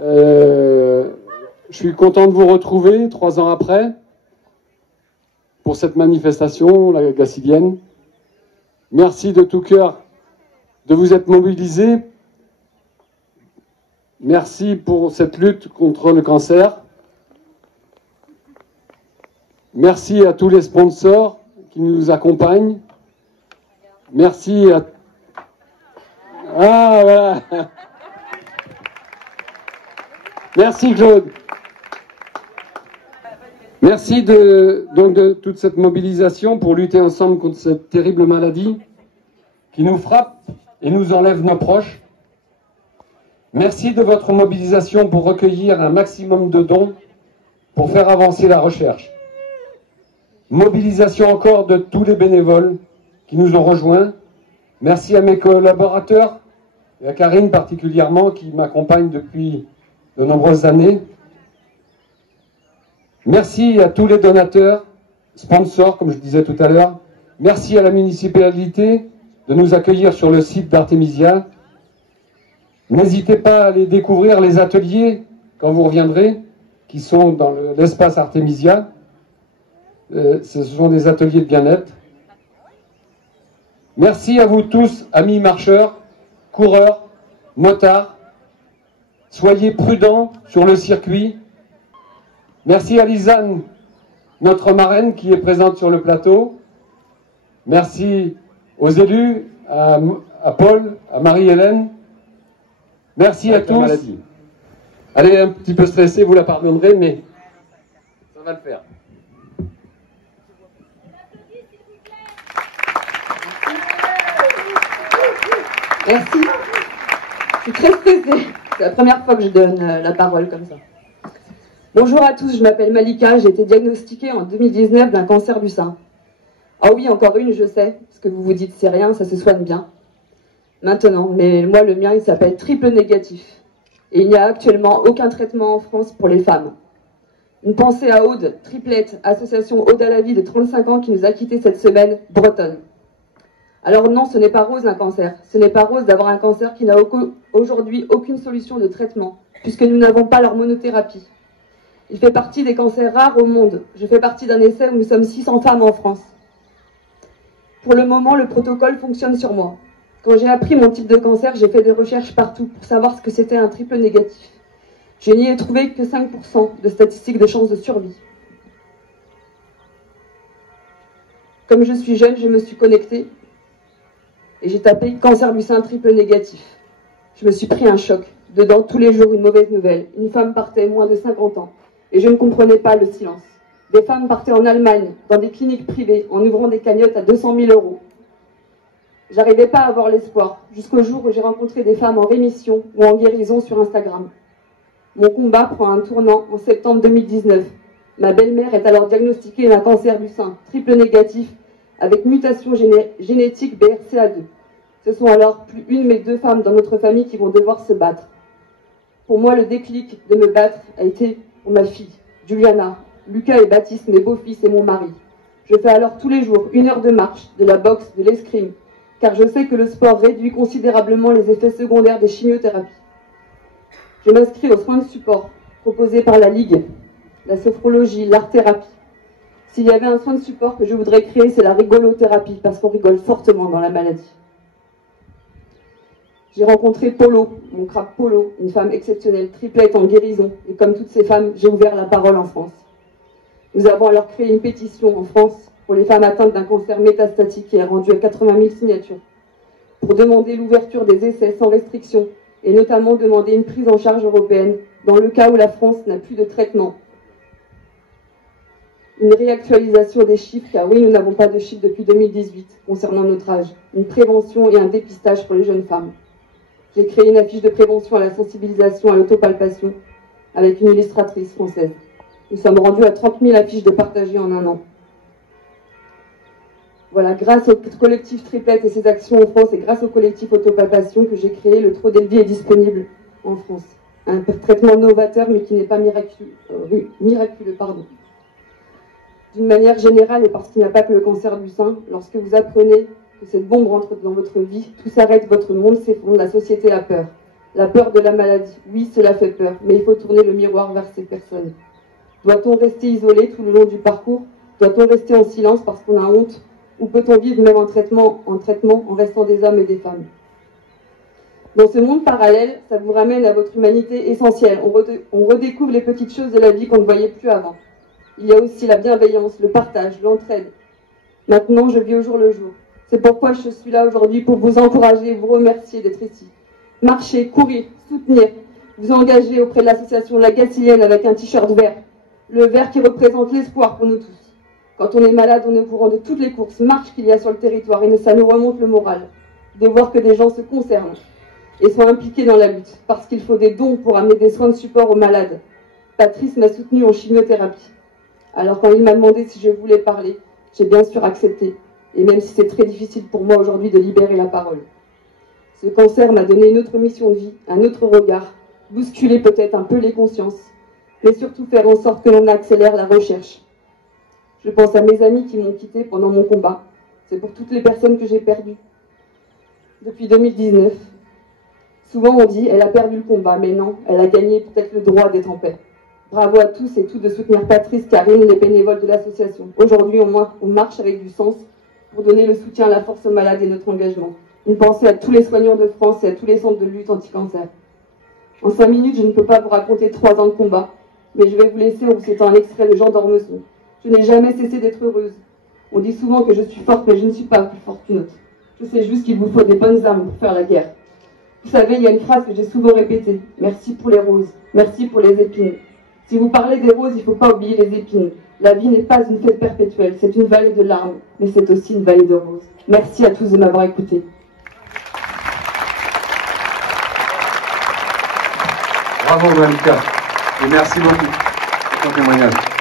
Je suis content de vous retrouver 3 ans après pour cette manifestation, la gacidienne. Merci de tout cœur de vous être mobilisés. Merci pour cette lutte contre le cancer. Merci à tous les sponsors qui nous accompagnent. Merci à... Ah, voilà. Merci Claude. Merci de toute cette mobilisation pour lutter ensemble contre cette terrible maladie qui nous frappe et nous enlève nos proches. Merci de votre mobilisation pour recueillir un maximum de dons pour faire avancer la recherche. Mobilisation encore de tous les bénévoles qui nous ont rejoints. Merci à mes collaborateurs, et à Karine particulièrement qui m'accompagne depuis de nombreuses années. Merci à tous les donateurs, sponsors, comme je disais tout à l'heure. Merci à la municipalité de nous accueillir sur le site d'Artemisia. N'hésitez pas à aller découvrir les ateliers quand vous reviendrez, qui sont dans l'espace Artemisia. Ce sont des ateliers de bien-être. Merci à vous tous, amis marcheurs, coureurs, motards. Soyez prudents sur le circuit. Merci à Lisanne, notre marraine qui est présente sur le plateau. Merci aux élus, à Paul, à Marie-Hélène. Merci à tous. Elle est un petit peu stressée, vous la pardonnerez, mais ça va le faire. Merci. Je suis très stressée. C'est la première fois que je donne la parole comme ça. Bonjour à tous, je m'appelle Malika. J'ai été diagnostiquée en 2019 d'un cancer du sein. Ah oui, encore une, je sais. Ce que vous vous dites, c'est rien, ça se soigne bien. Maintenant, mais moi, le mien, il s'appelle triple négatif. Et il n'y a actuellement aucun traitement en France pour les femmes. Une pensée à Aude, triplette, association Aude à la vie de 35 ans qui nous a quittés cette semaine, bretonne. Alors non, ce n'est pas rose un cancer. Ce n'est pas rose d'avoir un cancer qui n'a aujourd'hui aucune solution de traitement, puisque nous n'avons pas l'hormonothérapie. Il fait partie des cancers rares au monde. Je fais partie d'un essai où nous sommes 600 femmes en France. Pour le moment, le protocole fonctionne sur moi. Quand j'ai appris mon type de cancer, j'ai fait des recherches partout pour savoir ce que c'était un triple négatif. Je n'y ai trouvé que 5% de statistiques de chances de survie. Comme je suis jeune, je me suis connectée et j'ai tapé cancer du sein triple négatif. Je me suis pris un choc. Dedans, tous les jours, une mauvaise nouvelle. Une femme partait moins de 50 ans et je ne comprenais pas le silence. Des femmes partaient en Allemagne, dans des cliniques privées, en ouvrant des cagnottes à 200 000 €. J'arrivais pas à avoir l'espoir, jusqu'au jour où j'ai rencontré des femmes en rémission ou en guérison sur Instagram. Mon combat prend un tournant en septembre 2019. Ma belle-mère est alors diagnostiquée d'un cancer du sein, triple négatif, avec mutation génétique BRCA2. Ce sont alors plus une mais 2 femmes dans notre famille qui vont devoir se battre. Pour moi, le déclic de me battre a été pour ma fille, Juliana, Lucas et Baptiste, mes beaux-fils et mon mari. Je fais alors tous les jours 1 heure de marche, de la boxe, de l'escrime, car je sais que le sport réduit considérablement les effets secondaires des chimiothérapies. Je m'inscris aux soins de support proposés par la Ligue, la sophrologie, l'art-thérapie. S'il y avait un soin de support que je voudrais créer, c'est la rigolothérapie, parce qu'on rigole fortement dans la maladie. J'ai rencontré Polo, mon crabe Polo, une femme exceptionnelle, triplette en guérison, et comme toutes ces femmes, j'ai ouvert la parole en France. Nous avons alors créé une pétition en France pour les femmes atteintes d'un cancer métastatique qui est rendue à 80 000 signatures, pour demander l'ouverture des essais sans restriction, et notamment demander une prise en charge européenne dans le cas où la France n'a plus de traitement. Une réactualisation des chiffres, car oui, nous n'avons pas de chiffres depuis 2018 concernant notre âge. Une prévention et un dépistage pour les jeunes femmes. J'ai créé une affiche de prévention à la sensibilisation à l'autopalpation avec une illustratrice française. Nous sommes rendus à 30 000 affiches de partagées en 1 an. Voilà, grâce au collectif Triplette et ses actions en France et grâce au collectif Autopalpation que j'ai créé, le Trodelvy est disponible en France. Un traitement novateur mais qui n'est pas miraculeux. D'une manière générale et parce qu'il n'y a pas que le cancer du sein, lorsque vous apprenez que cette bombe rentre dans votre vie, tout s'arrête, votre monde s'effondre, la société a peur. La peur de la maladie, oui, cela fait peur, mais il faut tourner le miroir vers ces personnes. Doit-on rester isolé tout le long du parcours? Doit-on rester en silence parce qu'on a honte? Ou peut-on vivre même en traitement en restant des hommes et des femmes? Dans ce monde parallèle, ça vous ramène à votre humanité essentielle. On redécouvre les petites choses de la vie qu'on ne voyait plus avant. Il y a aussi la bienveillance, le partage, l'entraide. Maintenant, je vis au jour le jour. C'est pourquoi je suis là aujourd'hui pour vous encourager et vous remercier d'être ici. Marcher, courir, soutenir, vous engager auprès de l'association La Gacillienne avec un t-shirt vert. Le vert qui représente l'espoir pour nous tous. Quand on est malade, on est au courant de toutes les courses, marches qu'il y a sur le territoire et ça nous remonte le moral. De voir que des gens se concernent et sont impliqués dans la lutte, parce qu'il faut des dons pour amener des soins de support aux malades. Patrice m'a soutenu en chimiothérapie. Alors quand il m'a demandé si je voulais parler, j'ai bien sûr accepté, et même si c'est très difficile pour moi aujourd'hui de libérer la parole. Ce cancer m'a donné une autre mission de vie, un autre regard, bousculer peut-être un peu les consciences, mais surtout faire en sorte que l'on accélère la recherche. Je pense à mes amis qui m'ont quitté pendant mon combat. C'est pour toutes les personnes que j'ai perdues depuis 2019. Souvent on dit, elle a perdu le combat, mais non, elle a gagné peut-être le droit d'être en paix. Bravo à tous et toutes de soutenir Patrice, Karine, les bénévoles de l'association. Aujourd'hui, on marche avec du sens pour donner le soutien à la force aux malades et notre engagement. Une pensée à tous les soignants de France et à tous les centres de lutte anti-cancer. En 5 minutes, je ne peux pas vous raconter 3 ans de combat, mais je vais vous laisser en vous citant un extrait de Jean d'Ormesson. Je n'ai jamais cessé d'être heureuse. On dit souvent que je suis forte, mais je ne suis pas plus forte qu'une autre. Je sais juste qu'il vous faut des bonnes âmes pour faire la guerre. Vous savez, il y a une phrase que j'ai souvent répétée. Merci pour les roses, merci pour les épines. Si vous parlez des roses, il ne faut pas oublier les épines. La vie n'est pas une fête perpétuelle, c'est une vallée de larmes, mais c'est aussi une vallée de roses. Merci à tous de m'avoir écouté. Bravo Malika, et merci beaucoup pour ton témoignage.